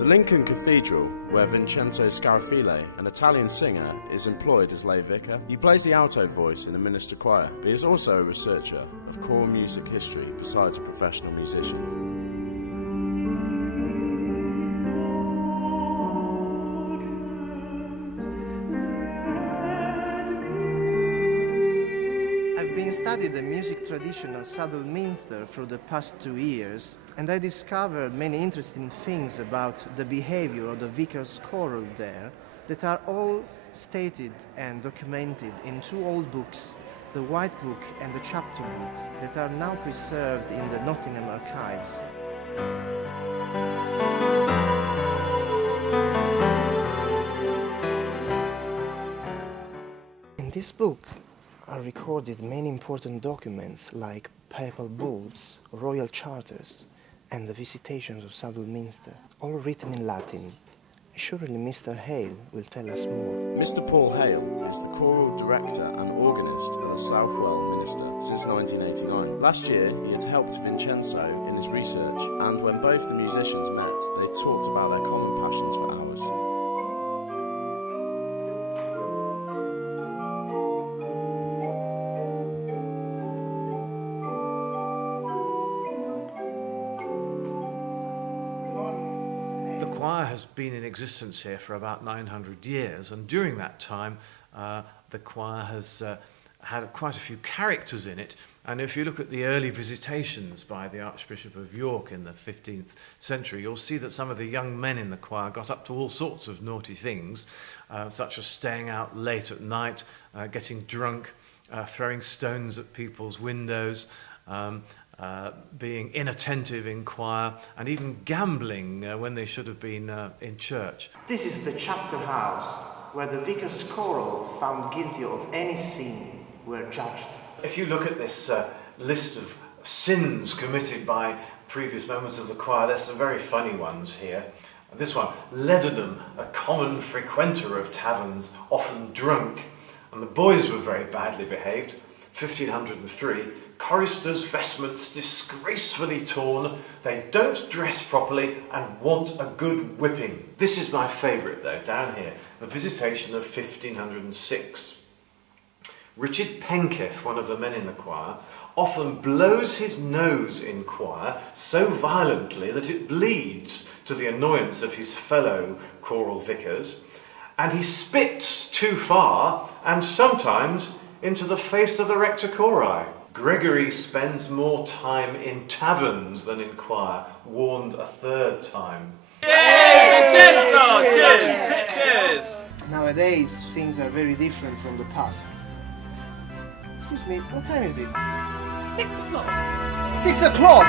The Lincoln Cathedral, where Vincenzo Scarafile, an Italian singer, is employed as lay vicar. He plays the alto voice in the minister choir, but he is also a researcher of choral music history besides a professional musician. I studied the music tradition of Saddleminster for the past 2 years, and I discovered many interesting things about the behavior of the vicar's choral there that are all stated and documented in 2 old books, the White Book and the Chapter Book, that are now preserved in the Nottingham archives. In this book are recorded many important documents like papal bulls, royal charters, and the Visitations of Saddleminster, all written in Latin. Surely Mr. Hale will tell us more. Mr. Paul Hale is the choral director and organist at the Southwell Minster since 1989. Last year, he had helped Vincenzo in his research, and when both the musicians met, they talked about their common passions for hours. The choir has been in existence here for about 900 years, and during that time the choir has had quite a few characters in it. And if you look at the early visitations by the Archbishop of York in the 15th century, you'll see that some of the young men in the choir got up to all sorts of naughty things, such as staying out late at night, getting drunk, throwing stones at people's windows, being inattentive in choir, and even gambling when they should have been in church. This is the chapter house where the vicar's choral found guilty of any sin were judged. If you look at this list of sins committed by previous members of the choir, there's some very funny ones here. This one, Leadenham, a common frequenter of taverns, often drunk, and the boys were very badly behaved. 1503, choristers' vestments disgracefully torn, they don't dress properly and want a good whipping. This is my favourite though, down here, the Visitation of 1506. Richard Penketh, one of the men in the choir, often blows his nose in choir so violently that it bleeds, to the annoyance of his fellow choral vicars, and he spits too far and sometimes into the face of the rector chori. Gregory spends more time in taverns than in choir, warned a 3rd time. Yay! Vincenzo! Cheers! Cheers! Nowadays, things are very different from the past. Excuse me, what time is it? 6 o'clock. 6 o'clock!